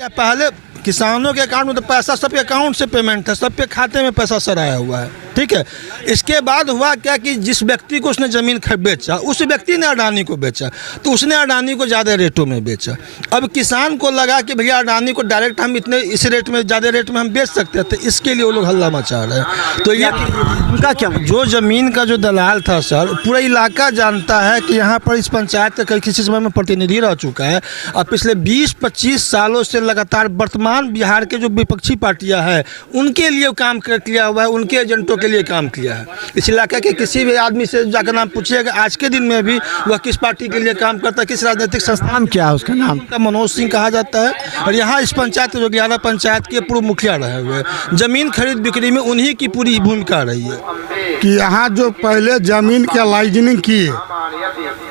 क्या पहले किसानों के अकाउंट में तो पैसा सबके अकाउंट से पेमेंट था, सबके खाते में पैसा सराया हुआ है, ठीक है। इसके बाद हुआ क्या कि जिस व्यक्ति को उसने ज़मीन बेचा, उस व्यक्ति ने अडानी को बेचा, तो उसने अडानी को ज़्यादा रेटों में बेचा। अब किसान को लगा कि भैया अडानी को डायरेक्ट हम इतने इस रेट में ज़्यादा रेट में हम बेच सकते हैं, तो इसके लिए वो लोग हल्ला मचा रहे हैं। तो ये उनका क्या जो ज़मीन का जो दलाल था सर, पूरा इलाका जानता है कि यहाँ पर इस पंचायत का किसी समय में प्रतिनिधि रह चुका है और पिछले 20-25 सालों से लगातार वर्तमान बिहार के जो विपक्षी पार्टियां हैं उनके लिए काम किया हुआ है, उनके एजेंटों के लिए काम किया है। इस इलाके के किसी भी आदमी से जाकर नाम पूछिएगा आज के दिन में भी वह किस पार्टी के लिए काम करता है, किस राजनीतिक संस्थान, क्या है उसका नाम? मनोज सिंह कहा जाता है। और यहाँ इस पंचायत जो 11 पंचायत के पूर्व मुखिया रहे हुए, जमीन खरीद बिक्री में उन्हीं की पूरी भूमिका रही है। कि यहाँ जो पहले जमीन के लाइजनिंग किए,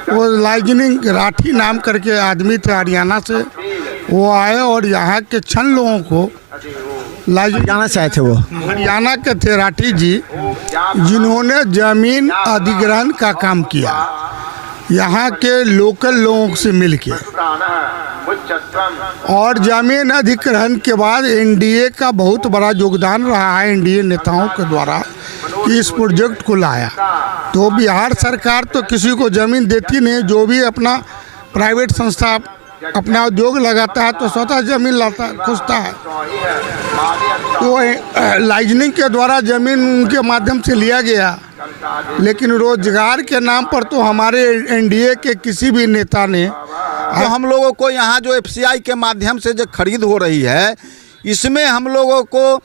वो लाइजनिंग राठी नाम करके आदमी थे हरियाणा से, वो आए और यहाँ के 6 लोगों को जाना चाहे थे। वो हरियाणा के थे राठी जी, जिन्होंने जमीन अधिग्रहण का काम किया यहाँ के लोकल लोगों से मिलके। और जमीन अधिग्रहण के बाद एनडीए का बहुत बड़ा योगदान रहा है, एनडीए नेताओं के द्वारा कि इस प्रोजेक्ट को लाया। तो बिहार सरकार तो किसी को ज़मीन देती नहीं, जो भी अपना प्राइवेट संस्था अपना उद्योग लगाता है तो स्वतः जमीन लाता खोजता है। तो लाइजनिंग के द्वारा ज़मीन उनके माध्यम से लिया गया, लेकिन रोजगार के नाम पर तो हमारे एनडीए के किसी भी नेता ने तो हम लोगों को यहाँ जो एफसीआई के माध्यम से जो खरीद हो रही है, इसमें हम लोगों को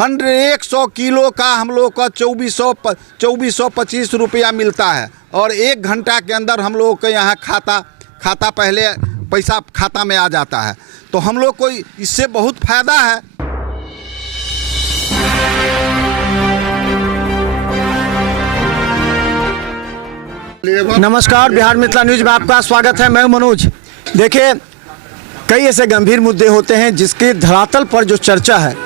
100 किलो का हम लोग का 2425 रुपया मिलता है और 1 घंटा के अंदर हम लोगों के यहाँ खाता पहले पैसा खाता में आ जाता है। तो हम लोग को इससे बहुत फायदा है। नमस्कार, बिहार मिथिला न्यूज में आपका स्वागत है। मैं मनोज। देखिए, कई ऐसे गंभीर मुद्दे होते हैं जिसके धरातल पर जो चर्चा है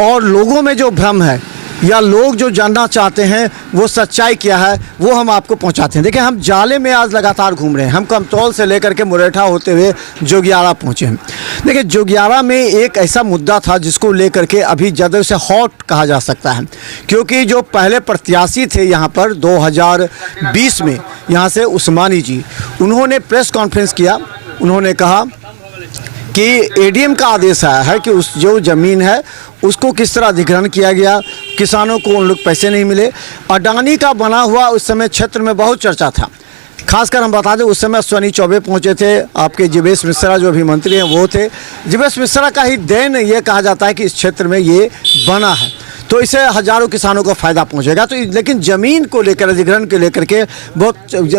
और लोगों में जो भ्रम है या लोग जो जानना चाहते हैं वो सच्चाई क्या है, वो हम आपको पहुंचाते हैं। देखिए, हम जाले में आज लगातार घूम रहे हैं। हम कमतौल से लेकर के मुरेठा होते हुए जोगियाड़ा पहुंचे हैं। देखिए, जोगियाड़ा में एक ऐसा मुद्दा था जिसको लेकर के अभी ज़्यादा से हॉट कहा जा सकता है, क्योंकि जो पहले प्रत्याशी थे यहाँ पर 2020 में यहाँ से उस्मानी जी, उन्होंने प्रेस कॉन्फ्रेंस किया। उन्होंने कहा कि एडीएम का आदेश आया है कि उस जो ज़मीन है उसको किस तरह अधिग्रहण किया गया, किसानों को उन लोग पैसे नहीं मिले। अडानी का बना हुआ उस समय क्षेत्र में बहुत चर्चा था। खासकर हम बता दें, उस समय अश्विनी चौबे पहुंचे थे, आपके जीवेश मिश्रा जो अभी मंत्री हैं वो थे। जीवेश मिश्रा का ही देन ये कहा जाता है कि इस क्षेत्र में ये बना है, तो इससे हजारों किसानों को फ़ायदा पहुंचेगा। तो लेकिन ज़मीन को लेकर, अधिग्रहण को लेकर के बहुत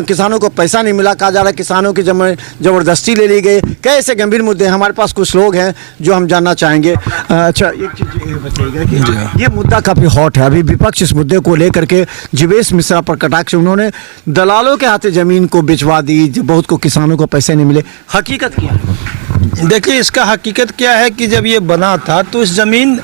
किसानों को पैसा नहीं मिला, कहा जा रहा है किसानों की ज़बरदस्ती ले ली गई। कई ऐसे गंभीर मुद्दे हैं। हमारे पास कुछ लोग हैं जो हम जानना चाहेंगे। अच्छा, एक चीज़ ये बताइएगा कि ये मुद्दा काफ़ी हॉट है। अभी विपक्ष इस मुद्दे को लेकर के जीवेश मिश्रा पर कटाक्ष, उन्होंने दलालों के हाथे ज़मीन को भिजवा दी, बहुत को किसानों को पैसे नहीं मिले। हकीकत क्या है? देखिए, इसका हकीकत क्या है कि जब ये बना था तो इस ज़मीन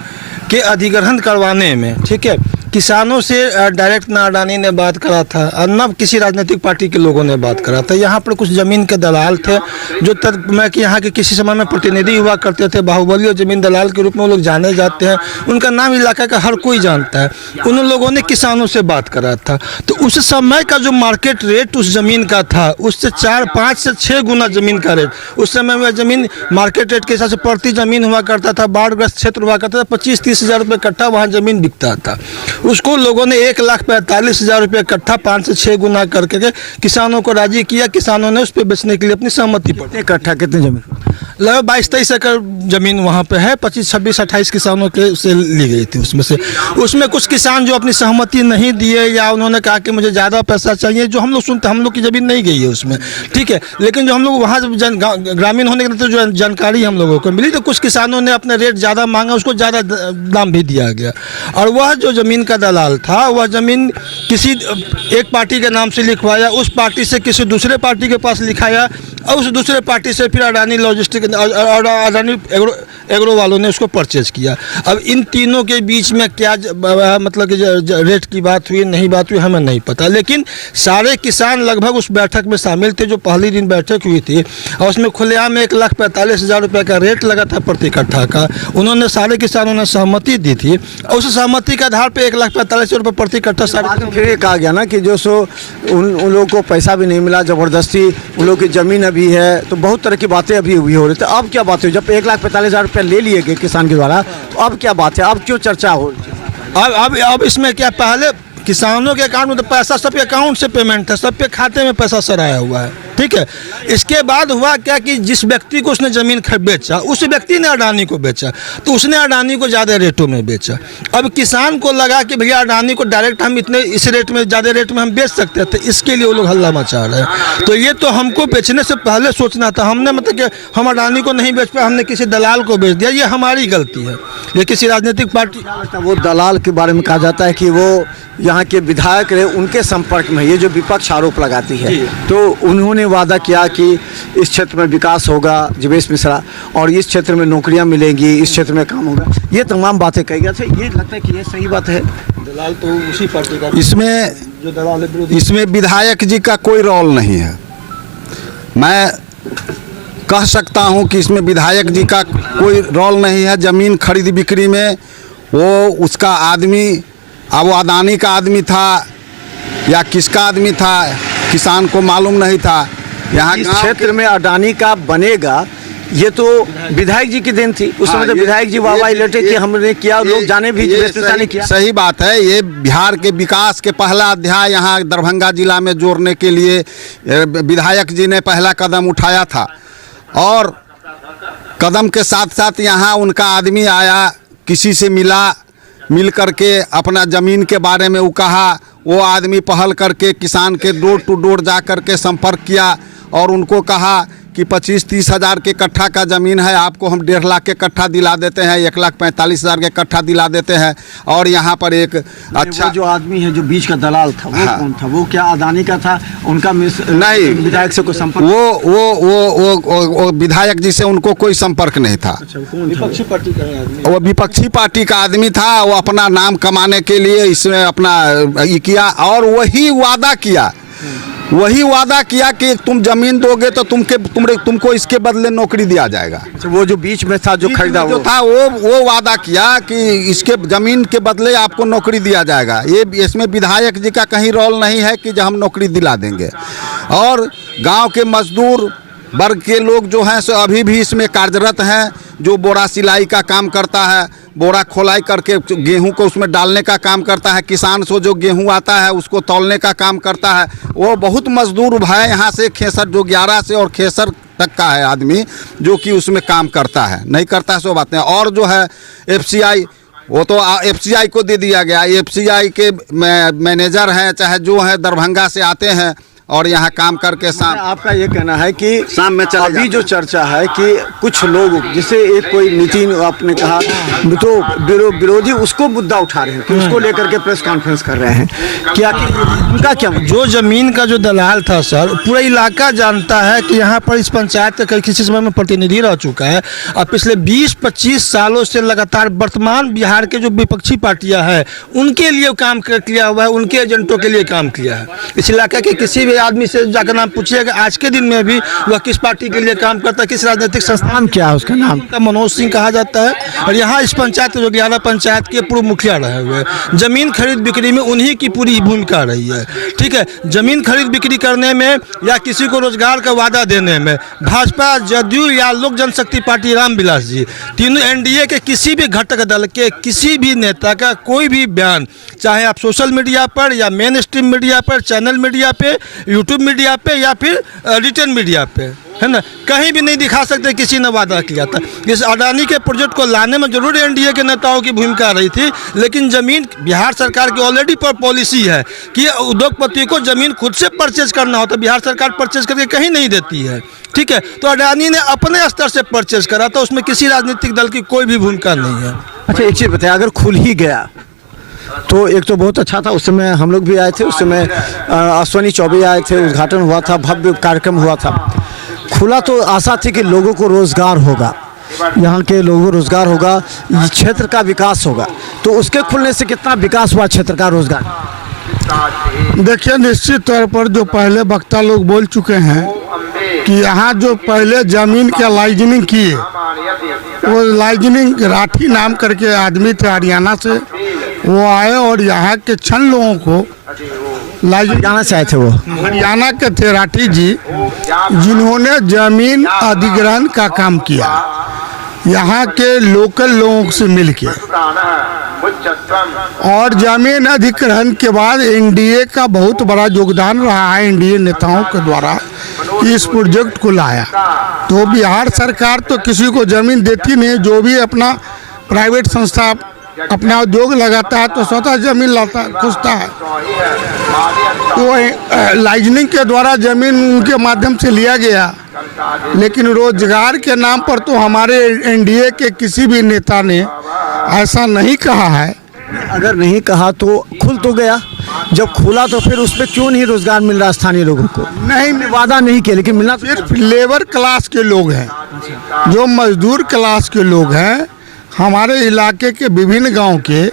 के अधिग्रहण करवाने में, ठीक है, किसानों से डायरेक्ट ना अडानी ने बात करा था और न किसी राजनीतिक पार्टी के लोगों ने बात करा था। यहाँ पर कुछ ज़मीन के दलाल थे जो मैं कि यहाँ के किसी समय में प्रतिनिधि हुआ करते थे, बाहुबली और ज़मीन दलाल के रूप में वो लोग जाने जाते हैं। उनका नाम इलाका का हर कोई जानता है। उन लोगों ने किसानों से बात करा था, तो उस समय का जो मार्केट रेट उस ज़मीन का था उससे 4-5 से 6 गुना ज़मीन का रेट उस समय में ज़मीन मार्केट रेट के हिसाब से प्रति ज़मीन हुआ करता था। बाढ़ग्रस्त क्षेत्र हुआ करता था, 25-30 हज़ार रुपये कट्ठा वहाँ ज़मीन बिकता था। उसको लोगों ने 1,45,000 रुपये इकट्ठा 5 से 6 गुना करके किसानों को राजी किया। किसानों ने उस पर बेचने के लिए अपनी सहमति पर इकट्ठा कितनी जमीन? लगभग 22-23 एकड़ जमीन वहाँ पे है। 25, 26, 28 किसानों के से ली गई थी। उसमें कुछ किसान जो अपनी सहमति नहीं दिए या उन्होंने कहा कि मुझे ज़्यादा पैसा चाहिए, जो हम लोग सुनते, हम लोग की ज़मीन नहीं गई है उसमें, ठीक है। लेकिन जो हम लोग वहाँ ग्रामीण होने के नाते जो जानकारी हम लोगों को मिली, तो कुछ किसानों ने अपने रेट ज़्यादा मांगा, उसको ज़्यादा दाम भी दिया गया। और वह जो ज़मीन का दलाल था वह ज़मीन किसी एक पार्टी के नाम से लिखवाया, उस पार्टी से किसी दूसरे पार्टी के पास लिखाया और उस दूसरे पार्टी से फिर अडानी लॉजिस्टिक अडानी एग्रो वालों ने उसको परचेज किया। अब इन तीनों के बीच में क्या मतलब कि रेट की बात हुई नहीं बात हुई हमें नहीं पता, लेकिन सारे किसान लगभग उस बैठक में शामिल थे जो पहली दिन बैठक हुई थी और उसमें खुलेआम 1,45,000 रुपये का रेट लगा था प्रति कट्ठा का। उन्होंने सारे किसानों ने सहमति दी थी और उस सहमति के आधार पर 1,45,000 रुपये प्रति कट्ठा फिर ये कहा गया ना कि जो सो उन लोगों को पैसा भी नहीं मिला, ज़बरदस्ती उन लोगों की ज़मीन अभी है, तो बहुत तरह की बातें अभी हुई हो रही थी। अब क्या बात है जब 1,45,000 रुपये ले लिए गए किसान के द्वारा, तो अब क्या बात है, अब क्यों चर्चा हो रही है? अब इसमें क्या, पहले किसानों के अकाउंट में तो पैसा सबके अकाउंट से पेमेंट है, सबके खाते में पैसा सराया हुआ है, ठीक है। इसके बाद हुआ क्या कि जिस व्यक्ति को उसने ज़मीन बेचा उस व्यक्ति ने अडानी को बेचा, तो उसने अडानी को ज़्यादा रेटों में बेचा। अब किसान को लगा कि भैया अडानी को डायरेक्ट हम इतने इस रेट में ज़्यादा रेट में हम बेच सकते थे, इसके लिए वो लोग हल्ला मचा रहे हैं। तो ये तो हमको बेचने से पहले सोचना था, हमने मतलब कि हम अडानी को नहीं बेच पाए, हमने किसी दलाल को बेच दिया, ये हमारी गलती है। ये किसी राजनीतिक पार्टी, वो दलाल के बारे में कहा जाता है कि वो यहाँ के विधायक रहे, उनके संपर्क में, ये जो विपक्ष आरोप लगाती है, तो उन्होंने वादा किया कि इस क्षेत्र में विकास होगा जीवेश मिश्रा, और इस क्षेत्र में नौकरियां मिलेंगी, इस क्षेत्र में काम होगा, ये तमाम बातें कही गई। ये लगता है कि ये सही बात है? दलाल तो उसी पार्टी का, इसमें जो दलाल है इसमें विधायक जी का कोई रोल नहीं है। मैं कह सकता हूं कि इसमें विधायक जी का कोई रोल नहीं है। ज़मीन खरीद बिक्री में वो उसका आदमी, अब वो अडानी का आदमी था या किसका आदमी था किसान को मालूम नहीं था। यहाँ इस क्षेत्र में अडानी का बनेगा, ये तो विधायक जी की देन थी। उस समय तो विधायक जी वाहवाही लेटे कि हमने किया, लोग जाने भी ने किया। सही बात है। ये बिहार के विकास के पहला अध्याय यहाँ दरभंगा जिला में जोड़ने के लिए विधायक जी ने पहला कदम उठाया था, और कदम के साथ साथ यहाँ उनका आदमी आया, किसी से मिल करके अपना ज़मीन के बारे में वो कहा। वो आदमी पहल करके किसान के डोर टू डोर जा कर के संपर्क किया और उनको कहा कि 25-30 हज़ार के कट्ठा का ज़मीन है, आपको हम 1.5 लाख के कट्ठा दिला देते हैं, 1,45,000 के कट्ठा दिला देते हैं। और यहाँ पर एक अच्छा वो जो आदमी है जो बीच का दलाल था, वो कौन था? वो क्या अडानी का था? उनका नहीं, विधायक से कोई संपर्क? वो विधायक जी से उनको कोई संपर्क नहीं था। विपक्षी पार्टी का आदमी, वो विपक्षी पार्टी का आदमी था। वो अपना नाम कमाने के लिए इसमें अपना ये किया, और वही वादा किया कि तुम जमीन दोगे तो तुमको इसके बदले नौकरी दिया जाएगा। वो जो बीच में था, जो खरीदा जो था, वो वादा किया कि इसके जमीन के बदले आपको नौकरी दिया जाएगा। ये इसमें विधायक जी का कहीं रोल नहीं है कि हम नौकरी दिला देंगे। और गांव के मजदूर वर्ग के लोग जो हैं सो अभी भी इसमें कार्यरत हैं। जो बोरा सिलाई का काम करता है, बोरा खोलाई करके गेहूं को उसमें डालने का काम करता है, किसान से जो गेहूं आता है उसको तौलने का काम करता है, वो बहुत मजदूर भाई यहाँ से खेसर, जो 11 से और खेसर तक का है आदमी जो कि उसमें काम करता है, नहीं करता है सो बात नहीं। और जो है FCI, वो तो FCI को दे दिया गया। FCI के मैनेजर हैं चाहे जो हैं दरभंगा से आते हैं और यहाँ काम करके शाम। आपका ये कहना है कि शाम में चले अभी जो चर्चा है कि कुछ लोग, जैसे एक कोई नितिन आपने कहा, तो विरोधी उसको मुद्दा उठा रहे हैं कि उसको लेकर के प्रेस कॉन्फ्रेंस कर रहे हैं, क्या उनका क्या? जो ज़मीन का जो दलाल था सर, पूरा इलाका जानता है कि यहाँ पर इस पंचायत का किसी समय में प्रतिनिधि रह चुका है और पिछले 20-25 सालों से लगातार वर्तमान बिहार के जो विपक्षी पार्टियाँ हैं उनके लिए काम किया हुआ है, उनके एजेंटों के लिए काम किया है। इस इलाके के किसी भी आदमी से जाकर नाम पूछिएगा आज के दिन में भी वह किस पार्टी के लिए काम करता है, किस राजनीतिक संस्थान, क्या है उसका नाम? मनोज सिंह कहा जाता है। और यहाँ इस पंचायत जो 11 पंचायत के पूर्व मुखिया रहे हुए, जमीन खरीद बिक्री में उन्हीं की पूरी भूमिका रही है, ठीक है। जमीन खरीद बिक्री करने में या किसी को रोजगार का वादा देने में भाजपा, जदयू या लोक जनशक्ति पार्टी रामविलास जी, तीनों NDA के किसी भी घटक दल के किसी भी नेता का कोई भी बयान, चाहे आप सोशल मीडिया पर या मेन स्ट्रीम मीडिया पर, चैनल मीडिया पे, यूट्यूब मीडिया पे या फिर रिटर्न मीडिया पे, है ना, कहीं भी नहीं दिखा सकते किसी ने वादा किया था। इस अडानी के प्रोजेक्ट को लाने में जरूर NDA के नेताओं की भूमिका रही थी, लेकिन ज़मीन बिहार सरकार की ऑलरेडी पॉलिसी है कि उद्योगपति को ज़मीन खुद से परचेज करना होता है, बिहार सरकार परचेज करके कहीं नहीं देती है, ठीक है। तो अडानी ने अपने स्तर से परचेज करा था, उसमें किसी राजनीतिक दल की कोई भी भूमिका नहीं है। अच्छा, एक चीज़ बताया, अगर खुल ही गया तो एक तो बहुत अच्छा था, उस समय हम लोग भी आए थे, उस समय अश्वनी चौबे आए थे, उद्घाटन हुआ था, भव्य कार्यक्रम हुआ था। खुला तो आशा थी कि लोगों को रोज़गार होगा, यहाँ के लोगों को रोज़गार होगा, क्षेत्र का विकास होगा। तो उसके खुलने से कितना विकास हुआ क्षेत्र का, रोज़गार? देखिए, निश्चित तौर पर जो पहले वक्ता लोग बोल चुके हैं कि यहाँ जो पहले ज़मीन के लाइजनिंग किए, वो लाइजनिंग राठी नाम करके आदमी थे हरियाणा से, वो आए और यहाँ के छन लोगों को लाइजनिंग जाना चाहे थे, वो हरियाणा के थे राठी जी, जिन्होंने जमीन अधिग्रहण का काम किया यहाँ के लोकल लोगों से मिलके। और जमीन अधिग्रहण के बाद एनडीए का बहुत बड़ा योगदान रहा है, एनडीए नेताओं के द्वारा, कि इस प्रोजेक्ट को लाया। तो बिहार सरकार तो किसी को जमीन देती नहीं, जो भी अपना प्राइवेट संस्था अपना उद्योग लगाता है तो स्वतः जमीन लाता खोजता है। तो लाइजनिंग के द्वारा जमीन उनके माध्यम से लिया गया, लेकिन रोजगार के नाम पर तो हमारे एनडीए के किसी भी नेता ने ऐसा नहीं कहा है। अगर नहीं कहा तो खुल तो गया, जब खुला तो फिर उस पर क्यों नहीं रोजगार मिल रहा स्थानीय लोगों को? नहीं, वादा नहीं किया, लेकिन मिलना सिर्फ लेबर क्लास के लोग हैं, जो मजदूर क्लास के लोग हैं हमारे इलाके के विभिन्न गांव के,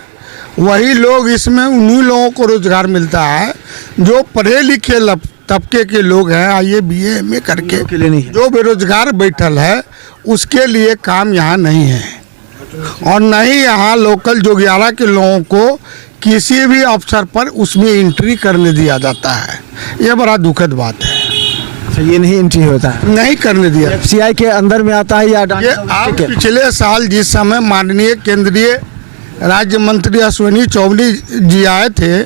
वही लोग, इसमें उन्हीं लोगों को रोजगार मिलता है। जो पढ़े लिखे तबके के लोग हैं, आईए बीए एमए करके, के लिए नहीं है। जो बेरोजगार बैठल है उसके लिए काम यहाँ नहीं है। और नहीं यहाँ लोकल जोगियारा के लोगों को किसी भी अवसर पर उसमें एंट्री करने दिया जाता है। ये बड़ा दुखद बात है। अच्छा, ये नहीं एंट्री होता है, नहीं करने दिया। एफसीआई के अंदर में आता है या ये आप पिछले साल जिस समय माननीय केंद्रीय राज्य मंत्री अश्वनी चौबे जी आए थे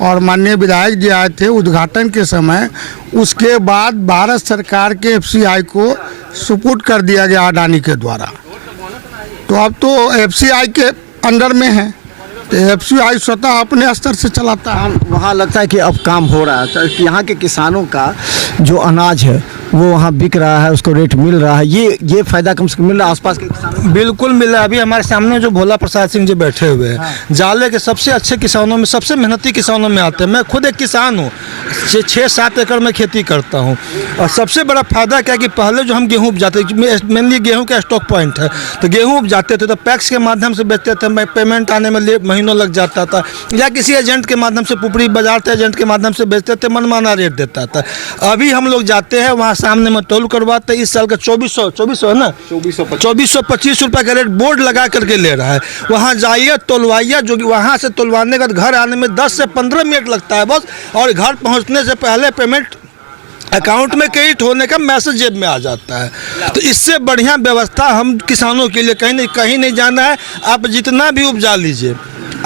और माननीय विधायक जी आए थे उद्घाटन के समय, उसके बाद भारत सरकार के एफसीआई को सुपुर्द कर दिया गया अडानी के द्वारा। तो अब तो एफसीआई के अंडर में है, तो एफसीआई स्वतः अपने स्तर से चलाता है। वहाँ लगता है कि अब काम हो रहा है, कि यहाँ के किसानों का जो अनाज है वो वहाँ बिक रहा है, उसको रेट मिल रहा है, ये फायदा कम से कम मिल रहा है आसपास के किसानों? बिल्कुल मिल रहा है। अभी हमारे सामने जो भोला प्रसाद सिंह जी बैठे हुए हैं, जाले के सबसे अच्छे किसानों में, सबसे मेहनती किसानों में आते हैं। मैं खुद एक किसान हूँ, 6-7 एकड़ में खेती करता हूँ। और सबसे बड़ा फायदा क्या है कि पहले जो हम गेहूँ उपजाते, मेनली गेहूँ का स्टॉक पॉइंट है, तो गेहूँ उपजाते थे तो पैक्स के माध्यम से बेचते थे, पेमेंट आने में महीनों लग जाता था, या किसी एजेंट के माध्यम से, पुपरी बाजार थे, एजेंट के माध्यम से बेचते थे, मनमाना रेट देता था। अभी हम लोग जाते हैं वहाँ सामने में तोल करवाते, इस साल का 2400 है ना, 2425 रुपये का रेट बोर्ड लगा करके ले रहा है। वहाँ जाइए, तोलवाइए, जो कि वहाँ से तोलवाने का घर आने में 10 से 15 मिनट लगता है बस, और घर पहुँचने से पहले पेमेंट अकाउंट में क्रेडिट होने का मैसेज जेब में आ जाता है। तो इससे बढ़िया व्यवस्था हम किसानों के लिए कहीं नहीं जाना है। आप जितना भी उपजा लीजिए,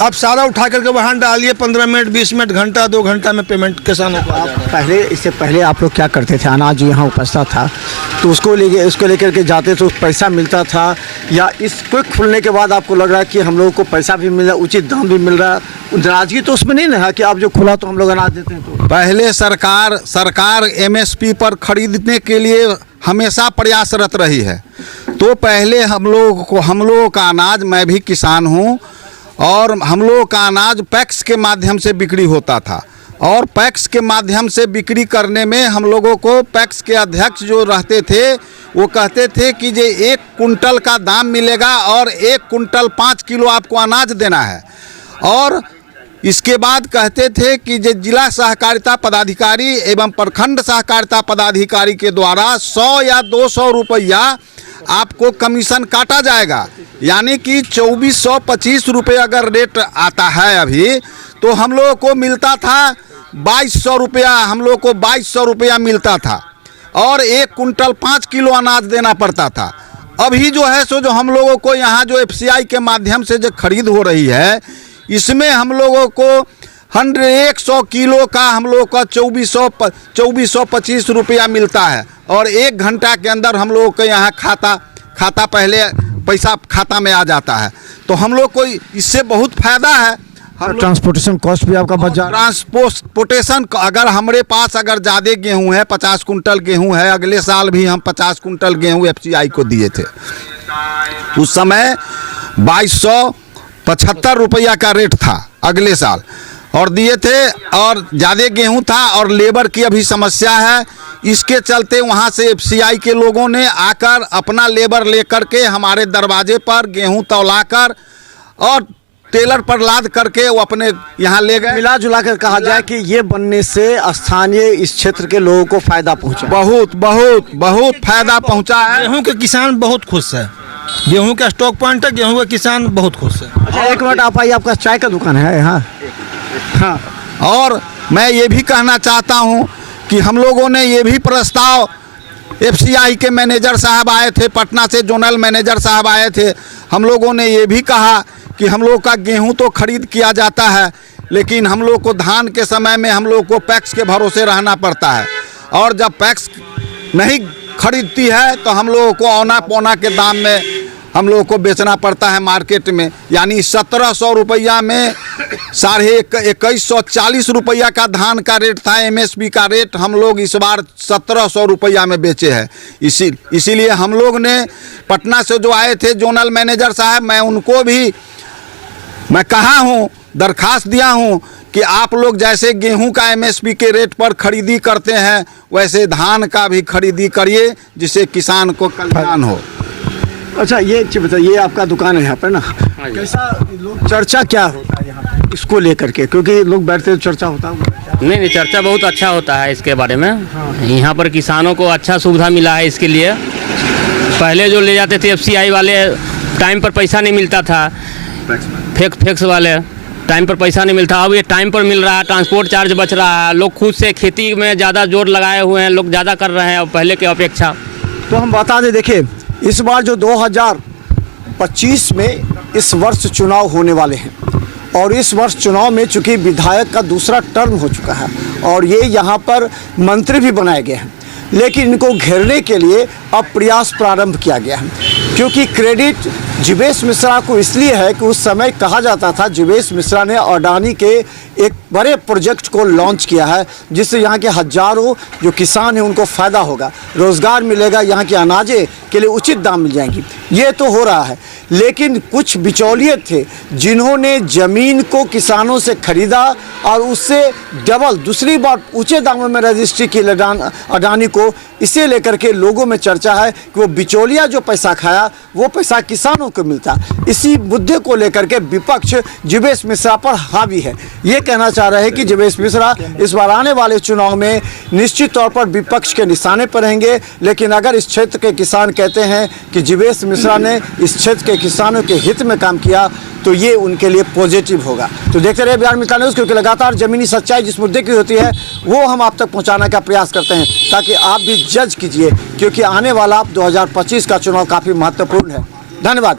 आप सारा उठा करके वहाँ डालिए, 15 मिनट 20 मिनट घंटा 2 घंटा में पेमेंट किसानों को आ जाएगा। पहले, इससे पहले आप लोग क्या करते थे? अनाज जो यहाँ उपजता था तो उसको लेकर के जाते तो पैसा मिलता था, या इसको खुलने के बाद आपको लग रहा है कि हम लोगों को पैसा भी मिल रहा है, उचित दाम भी मिल रहा है? नाराजगी तो उसमें नहीं ना कि आप जो खुला तो हम लोग अनाज देते हैं? तो पहले सरकार एमएसपी पर खरीदने के लिए हमेशा प्रयासरत रही है। तो पहले हम लोगों का अनाज, मैं भी किसान हूँ, और हम लोगों का अनाज पैक्स के माध्यम से बिक्री होता था। और पैक्स के माध्यम से बिक्री करने में हम लोगों को पैक्स के अध्यक्ष जो रहते थे वो कहते थे कि जे 1 कुंटल का दाम मिलेगा और 1 कुंटल 5 किलो आपको अनाज देना है। और इसके बाद कहते थे कि जो जिला सहकारिता पदाधिकारी एवं प्रखंड सहकारिता पदाधिकारी के द्वारा 100 या 200 रुपया आपको कमीशन काटा जाएगा, यानी कि 2425 रुपये अगर रेट आता है अभी, तो हम लोगों को मिलता था 2200 रुपया, हम लोग को 2200 रुपया मिलता था, और 1 कुंटल 5 किलो अनाज देना पड़ता था। अभी जो है सो जो हम लोगों को यहाँ जो एफसीआई के माध्यम से जो खरीद हो रही है, इसमें हम लोगों को 100 किलो का हम लोग का 2425 रुपया मिलता है, और 1 घंटा के अंदर हम लोगों को यहाँ खाता पहले पैसा खाता में आ जाता है। तो हम लोग को इससे बहुत फायदा है। ट्रांसपोर्टेशन कॉस्ट भी आपका बच जाए। ट्रांसपोर्टेशन, अगर हमारे पास अगर ज़्यादा गेहूँ है, 50 कुंटल गेहूँ है, अगले साल भी हम 50 कुंटल गेहूँ एफसीआई को दिए थे, उस समय 2200 75 रुपया का रेट था अगले साल, और दिए थे, और ज़्यादा गेहूं था और लेबर की अभी समस्या है। इसके चलते वहां से एफसीआई के लोगों ने आकर अपना लेबर लेकर के हमारे दरवाजे पर गेहूं तौलाकर और टेलर पर लाद करके वो अपने यहाँ ले गए। मिला जुला कर कहा जाए कि ये बनने से स्थानीय इस क्षेत्र के लोगों को फायदा पहुंचा। बहुत बहुत बहुत फायदा पहुंचा है। गेहूं के किसान बहुत खुश है, गेहूं का स्टॉक पॉइंट है, गेहूं के किसान बहुत खुश है। अच्छा, एक मिनट आप आइए, आपका चाय का दुकान है यहाँ? हाँ। और मैं ये भी कहना चाहता हूँ कि हम लोगों ने ये भी प्रस्ताव, एफसीआई के मैनेजर साहब आए थे, पटना से जोनल मैनेजर साहब आए थे, हम लोगों ने ये भी कहा कि हम लोग का गेहूं तो खरीद किया जाता है, लेकिन हम लोग को धान के समय में हम लोग को पैक्स के भरोसे रहना पड़ता है, और जब पैक्स नहीं खरीदती है तो हम लोगों को औना पौना के दाम में हम लोगों को बेचना पड़ता है मार्केट में। यानी 1700 रुपया में 2140 रुपया का धान का रेट था, एमएसपी का रेट हम लोग इस बार 1700 रुपया में बेचे हैं। इसीलिए हम लोग ने पटना से जो आए थे जोनल मैनेजर साहब, मैं उनको भी मैं कहा हूँ, दरखास्त दिया हूँ कि आप लोग जैसे गेहूं का एमएसपी के रेट पर खरीदी करते हैं वैसे धान का भी खरीदी करिए, जिससे किसान को कल्याण हो। अच्छा, ये चीज़ बताइए, ये आपका दुकान है यहाँ पर ना, कैसा लोग चर्चा क्या होता है यहाँ पे इसको लेकर के? क्योंकि लोग बैठते हैं, चर्चा होता है। नहीं, चर्चा बहुत अच्छा होता है इसके बारे में। यहाँ पर किसानों को अच्छा सुविधा मिला है इसके लिए। पहले जो ले जाते थे एफसीआई वाले, टाइम पर पैसा नहीं मिलता था, फैक्स वाले टाइम पर पैसा नहीं मिलता, अब ये टाइम पर मिल रहा है, ट्रांसपोर्ट चार्ज बच रहा है, लोग खुद से खेती में ज़्यादा जोर लगाए हुए हैं, लोग ज़्यादा कर रहे हैं अब पहले के अपेक्षा। तो हम बता दें, देखिए इस बार जो 2025 में इस वर्ष चुनाव होने वाले हैं, और इस वर्ष चुनाव में चूंकि विधायक का दूसरा टर्म हो चुका है और ये यहाँ पर मंत्री भी बनाए गए हैं, लेकिन इनको घेरने के लिए अब प्रयास प्रारंभ किया गया है। क्योंकि क्रेडिट जीवेश मिश्रा को इसलिए है कि उस समय कहा जाता था जीवेश मिश्रा ने अडानी के एक बड़े प्रोजेक्ट को लॉन्च किया है, जिससे यहाँ के हजारों जो किसान हैं उनको फ़ायदा होगा, रोज़गार मिलेगा, यहाँ के अनाजे के लिए उचित दाम मिल जाएंगी। ये तो हो रहा है, लेकिन कुछ बिचौलिए थे जिन्होंने ज़मीन को किसानों से खरीदा और उससे डबल दूसरी बार ऊंचे दामों में रजिस्ट्री की अडानी को। इसे लेकर के लोगों में चर्चा है कि वो बिचौलिया जो पैसा खाया वो पैसा किसानों को मिलता। इसी मुद्दे को लेकर के विपक्ष जीवेश मिश्रा पर हावी है। ये कहना चाह रहे हैं कि जीवेश मिश्रा इस बार आने वाले चुनाव में निश्चित तौर पर विपक्ष के निशाने पर रहेंगे, लेकिन अगर इस क्षेत्र के किसान कहते हैं कि जीवेश मिश्रा ने इस क्षेत्र के किसानों के हित में काम किया तो ये उनके लिए पॉजिटिव होगा। तो देखते रहिए बिहार मित्र न्यूज़, क्योंकि लगातार ज़मीनी सच्चाई जिस मुद्दे की होती है वो हम आप तक पहुंचाने का प्रयास करते हैं, ताकि आप भी जज कीजिए, क्योंकि आने वाला 2025 का चुनाव काफ़ी महत्वपूर्ण है। धन्यवाद।